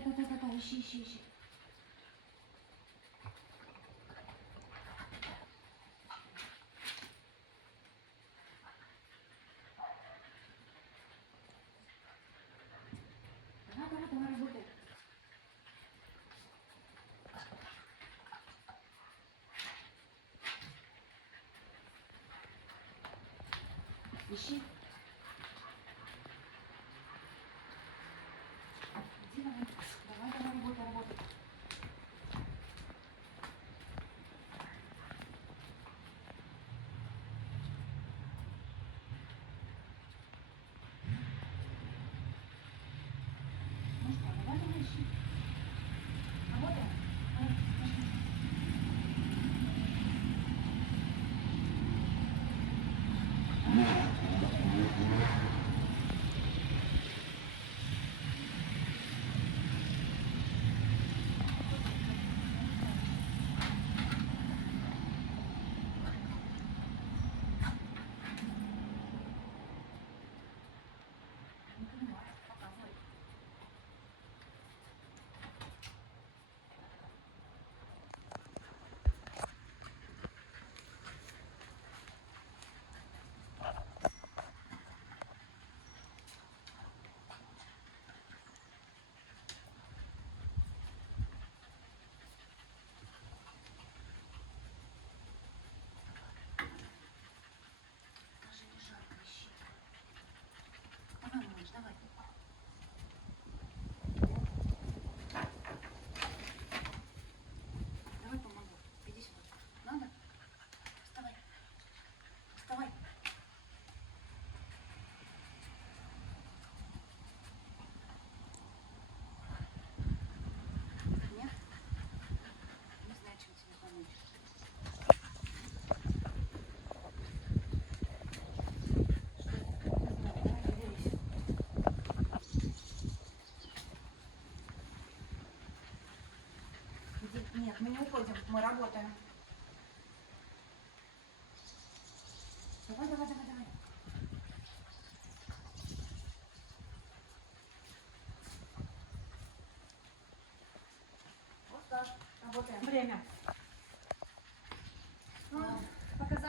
Да-да-да-да-да, ищи. Давай, работай. Ищи. Иди, давай, работай. Ну что, давай, ищи. Работаем? Пошли. Не понимаю, показывай. Даже не жарко, ищи. Давай, малыш, давай. Давай помогу. Иди сюда. Надо? Вставай. Вставай. Нет? Не знаю, чем тебе помочь. Нет, мы не уходим, мы работаем. Давай. Вот так, работаем. Время. Ну,